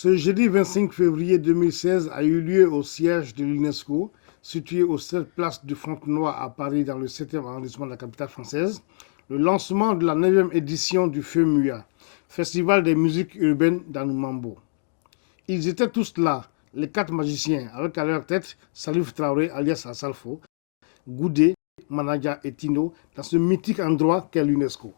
Ce jeudi 25 février 2016 a eu lieu au siège de l'UNESCO, situé au 7 place du Fontenoy à Paris, dans le 7e arrondissement de la capitale française, le lancement de la 9e édition du FEMUA, Festival des musiques urbaines d'Anoumambo. Ils étaient tous là, les 4 magiciens, avec à leur tête Salif Traoré alias Assalfo, Goudé, Manadia et Tino, dans ce mythique endroit qu'est l'UNESCO.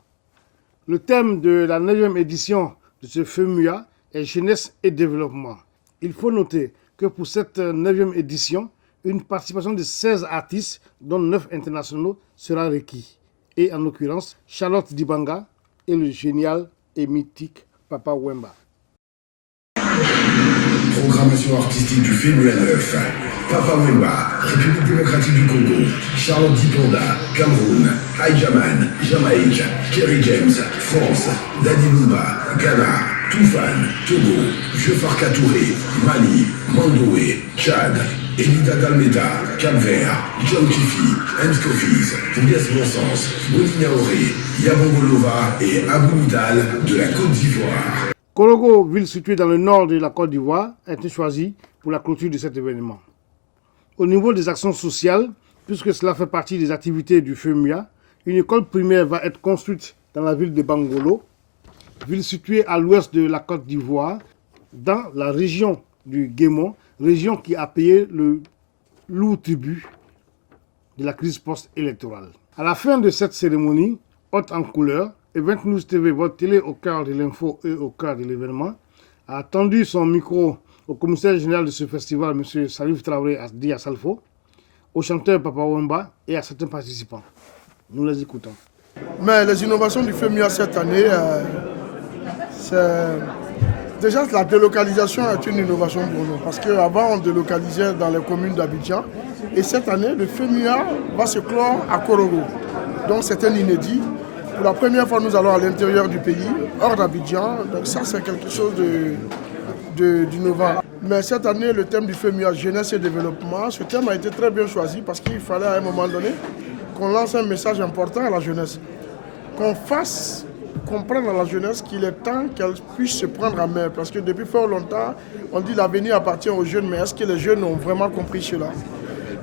Le thème de la 9e édition de ce FEMUA est jeunesse et développement. Il faut noter que pour cette 9e édition, une participation de 16 artistes, dont 9 internationaux, sera requis. Et en l'occurrence, Charlotte Dibanga et le génial et mythique Papa Wemba. Programmation artistique du FEMUA 9. Papa Wemba, République démocratique du Congo. Charlotte Dibanda, Cameroun. Aïjaman, Jamaïque. Kerry James, France. Dadi Lumba, Ghana. Toufan, Togo. Jefarka Touré, Mali. Mandoué, Tchad. Elida Dalmeda, Cap-Vert. John Kifi, Enskofiz. Yes Bonsens, Bolina Oré. Yabongolova et Abou Nidal de la Côte d'Ivoire. Korogo, ville située dans le nord de la Côte d'Ivoire, a été choisie pour la clôture de cet événement. Au niveau des actions sociales, puisque cela fait partie des activités du FEMUA, une école primaire va être construite dans la ville de Bangolo, ville située à l'ouest de la Côte d'Ivoire, dans la région du Guémon, région qui a payé le lourd tribut de la crise post-électorale. À la fin de cette cérémonie, haute en couleur, Event News TV, votre télé au cœur de l'info et au cœur de l'événement, a tendu son micro au commissaire général de ce festival, M. Salif Traoré Di Assalfo, au chanteur Papa Wemba et à certains participants. Nous les écoutons. Mais les innovations du FEMUA cette année, c'est... Déjà, la délocalisation est une innovation pour nous, parce qu'avant, on délocalisait dans les communes d'Abidjan. Et cette année, le FEMUA va se clore à Korogo. Donc, c'est un inédit. Pour la première fois, nous allons à l'intérieur du pays, hors d'Abidjan. Donc ça, c'est quelque chose d'innovant. Mais cette année, le thème du FEMUA, jeunesse et développement, ce thème a été très bien choisi parce qu'il fallait à un moment donné qu'on lance un message important à la jeunesse. Qu'on fasse comprendre à la jeunesse qu'il est temps qu'elle puisse se prendre en main. Parce que depuis fort longtemps, on dit l'avenir appartient aux jeunes, mais est-ce que les jeunes ont vraiment compris cela?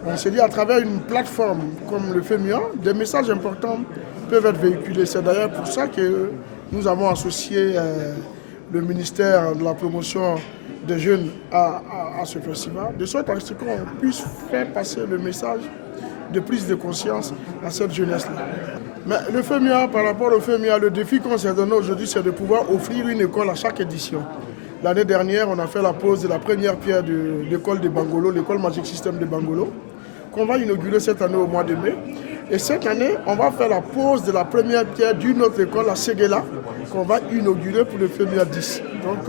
On s'est dit à travers une plateforme comme le FEMUA, des messages importants peuvent être véhiculés. C'est d'ailleurs pour ça que nous avons associé le ministère de la promotion des jeunes à ce festival, de sorte à ce qu'on puisse faire passer le message de prise de conscience à cette jeunesse-là. Mais le FEMUA, par rapport au FEMUA, le défi qu'on s'est donné aujourd'hui, c'est de pouvoir offrir une école à chaque édition. L'année dernière, on a fait la pose de la première pierre de l'école de Bangolo, l'école Magic System de Bangolo, qu'on va inaugurer cette année au mois de mai. Et cette année, on va faire la pose de la première pierre d'une autre école à Séguéla, qu'on va inaugurer pour le FEMUA 10. Donc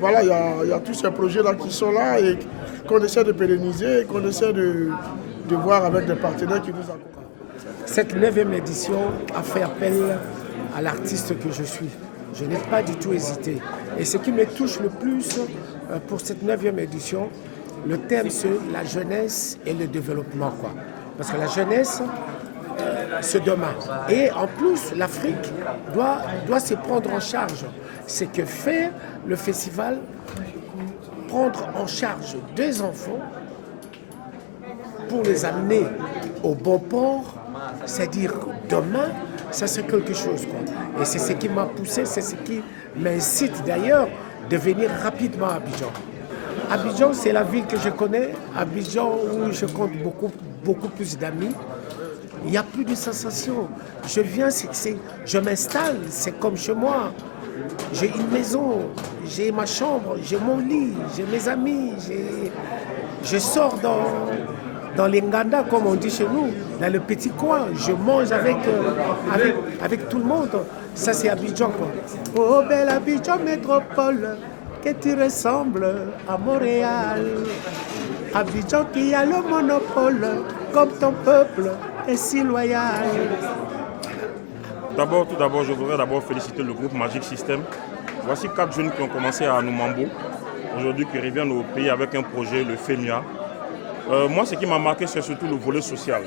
voilà, il y a tous ces projets-là qui sont là et qu'on essaie de pérenniser et qu'on essaie de voir avec des partenaires qui nous accompagnent. Cette 9e édition a fait appel à l'artiste que je suis. Je n'ai pas du tout hésité. Et ce qui me touche le plus pour cette 9e édition, le thème c'est la jeunesse et le développement, quoi. Parce que la jeunesse, c'est demain. Et en plus, l'Afrique doit se prendre en charge. Ce que fait le festival, prendre en charge des enfants pour les amener au bon port, c'est-à-dire demain, ça c'est quelque chose, quoi. Et c'est ce qui m'a poussé, c'est ce qui m'incite d'ailleurs de venir rapidement à Abidjan. Abidjan, c'est la ville que je connais. Abidjan, où je compte beaucoup plus d'amis. Il n'y a plus de sensations. Je viens, je m'installe, c'est comme chez moi. J'ai une maison, j'ai ma chambre, j'ai mon lit, j'ai mes amis. Je sors dans les Nganda, comme on dit chez nous, dans le petit coin. Je mange avec tout le monde. Ça, c'est Abidjan, quoi. Oh, belle Abidjan métropole, que tu ressembles à Montréal. Abidjan qui a le monopole, comme ton peuple est si loyal. Tout d'abord, je voudrais féliciter le groupe Magic System. Voici 4 jeunes qui ont commencé à Anoumambo, aujourd'hui qui reviennent au pays avec un projet, le FEMUA. Moi, ce qui m'a marqué, c'est surtout le volet social.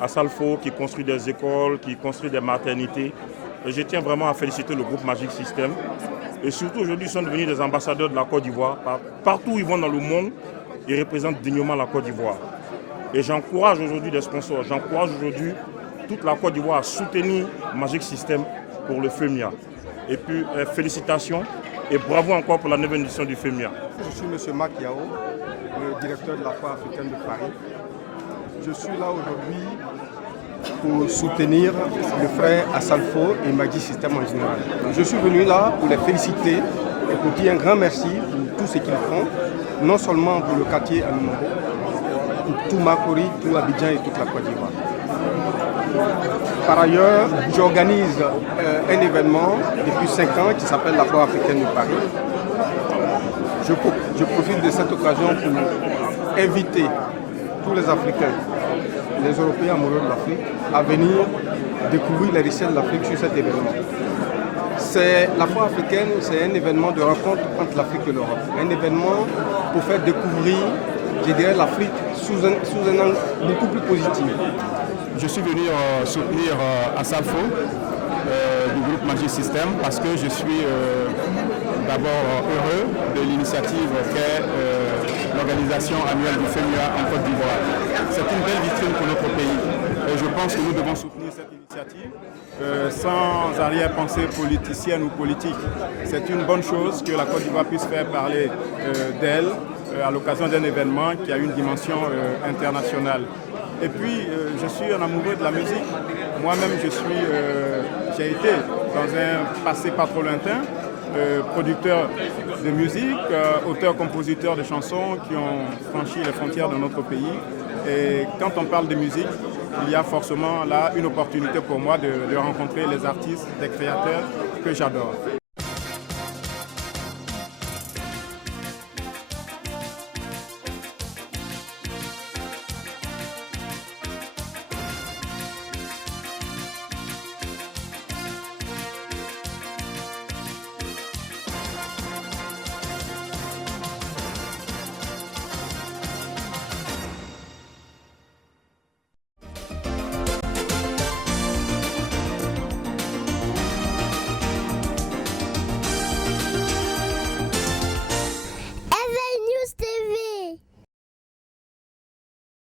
Assalfo qui construit des écoles, qui construit des maternités. Et je tiens vraiment à féliciter le groupe Magic System Et surtout aujourd'hui, ils sont devenus des ambassadeurs de la Côte d'Ivoire. Partout où ils vont dans le monde, ils représentent dignement la Côte d'Ivoire. Et j'encourage aujourd'hui des sponsors, j'encourage aujourd'hui toute la Côte d'Ivoire à soutenir Magic System pour le FEMIA. Et puis félicitations et bravo encore pour la 9e édition du FEMIA. Je suis M. Marc Yao, le directeur de la Foire africaine de Paris. Je suis là aujourd'hui pour soutenir le frère Assalfo et Magic System en général. Je suis venu là pour les féliciter et pour dire un grand merci pour tout ce qu'ils font, non seulement pour le quartier à Numambo, pour tout Makori, tout Abidjan et toute la Côte d'Ivoire. Par ailleurs, j'organise un événement depuis 5 ans qui s'appelle la Foire africaine de Paris. Je profite de cette occasion pour inviter tous les Africains, les Européens amoureux de l'Afrique, à venir découvrir les richesses de l'Afrique sur cet événement. La Foire africaine, c'est un événement de rencontre entre l'Afrique et l'Europe. Un événement pour faire découvrir, je dirais, l'Afrique sous un angle beaucoup plus positif. Je suis venu soutenir Assalfo du groupe Magic System parce que je suis d'abord heureux de l'initiative qu'est l'organisation annuelle du FEMIA en Côte d'Ivoire. C'est une belle vitrine pour notre pays et je pense que nous devons soutenir cette initiative sans arrière-pensée politicienne ou politique. C'est une bonne chose que la Côte d'Ivoire puisse faire parler d'elle à l'occasion d'un événement qui a une dimension internationale. Et puis, je suis un amoureux de la musique. Moi-même, j'ai été dans un passé pas trop lointain, producteur de musique, auteur-compositeur de chansons qui ont franchi les frontières de notre pays. Et quand on parle de musique, il y a forcément là une opportunité pour moi de rencontrer les artistes, les créateurs que j'adore.